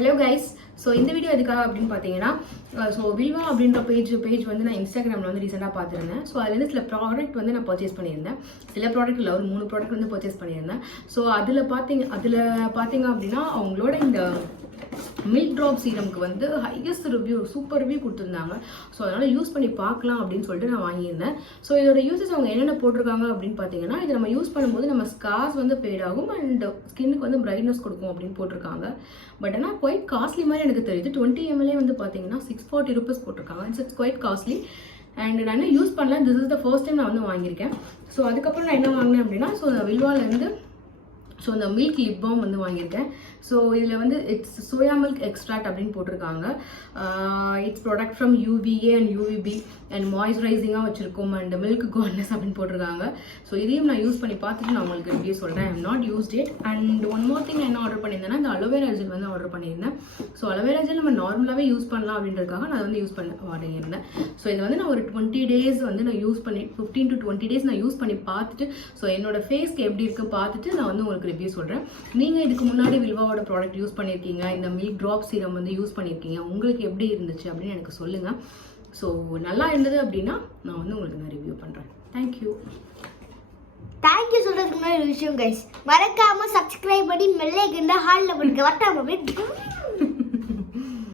Hello guys. So இந்த video எதுக்காக அப்படின்னு பார்த்தீங்கன்னா, ஸோ வில்வா அப்படின்ற பேஜ் வந்து நான் இன்ஸ்டாகிராமில் வந்து ரீசெண்டாக பார்த்துருந்தேன். ஸோ அதுலேருந்து சில ப்ராடக்ட் வந்து நான் பர்ச்சேஸ் பண்ணியிருந்தேன். சில ப்ராடக்ட் இல்லை, ஒரு 3 ப்ராடக்ட் வந்து பர்ச்சேஸ் பண்ணியிருந்தேன். ஸோ அதில் பார்த்தீங்க அப்படின்னா அவங்களோட இந்த மில்க் ட்ராப் சீரம்க்கு வந்து ஹையஸ்ட் ரிவ்யூ, சூப்பர் ரிவ்யூ கொடுத்துருந்தாங்க. ஸோ அதனால் யூஸ் பண்ணி பார்க்கலாம் அப்படின்னு சொல்லிட்டு நான் வாங்கியிருந்தேன். ஸோ இதோட யூசஸ் அவங்க என்னென்ன போட்டிருக்காங்க அப்படின்னு பார்த்தீங்கன்னா, இதை நம்ம யூஸ் பண்ணும்போது நம்ம ஸ்கார்ஸ் வந்து ஃபேட் ஆகும் அண்ட் ஸ்கின்னுக்கு வந்து பிரைட்னஸ் கொடுக்கும் அப்படின்னு போட்டிருக்காங்க. பட் ஆனால் குவைட் காஸ்ட்லி மாதிரி எனக்கு தெரியுது. 20 ml வந்து பார்த்தீங்கன்னா 640 rupees போட்டிருக்காங்க. It's quite costly. அண்ட் நான் என்ன யூஸ் பண்ணல, this is the first time நான் வந்து வாங்கியிருக்கேன். ஸோ அதுக்கப்புறம் நான் என்ன வாங்கினேன் அப்படின்னா, ஸோ வில்வாலேருந்து ஸோ இந்த மில்க் லிப் பாம் வந்து வாங்கியிருக்கேன். ஸோ இதில் வந்து இட்ஸ் சோயா மில்க் எக்ஸ்ட்ராக்ட் அப்படின்னு போட்டிருக்காங்க. It's product from UVA and UVB and மாய்ஸ்சரைசிங்காக வச்சுருக்கோம் அண்ட் மில்க் கார்ட்னஸ் அப்படின்னு போட்டிருக்காங்க. ஸோ இதையும் நான் யூஸ் பண்ணி பார்த்துட்டு நான் உங்களுக்கு ரிவ்யூ சொல்கிறேன். I am not used it. And one more thing என்ன ஆர்டர் பண்ணியிருந்தேன்னா, இந்த அலோவேரா ஜெல் வந்து ஆர்டர் பண்ணியிருந்தேன். ஸோ அலோவேரா ஜெல் நம்ம நார்மலாகவே யூஸ் பண்ணலாம் அப்படின்றதுக்காக நான் வந்து யூஸ் பண்ண வாங்கியிருந்தேன். ஸோ இதை வந்து நான் ஒரு 20 days வந்து நான் யூஸ் பண்ணி 15 to 20 days நான் யூஸ் பண்ணி பார்த்துட்டு, ஸோ என்னோட ஃபேஸ்க்கு எப்படி இருக்குன்னு பார்த்துட்டு நான் வந்து உங்களுக்கு ரிவ்யூ சொல்கிறேன். நீங்கள் இதுக்கு முன்னாடி வில்வாவோட ப்ராடக்ட் யூஸ் பண்ணியிருக்கீங்க, இந்த மில்க் ட்ராப் சீரம் வந்து யூஸ் பண்ணியிருக்கீங்க, உங்களுக்கு எப்படி இருந்துச்சு அப்படின்னு எனக்கு சொல்லுங்கள். ஸோ நல்லா இருந்தது அப்படின்னா நான் வந்து உங்களுக்கு நான் ரிவ்யூ பண்ணுறேன். தேங்க்யூ சொல்றதுக்கு முன்னாடி ஒரு விஷயம் கைஸ், மறக்காம சப்ஸ்கிரைப் பண்ணி மெல்லே ஹாலில் போட்டு வரட்டாம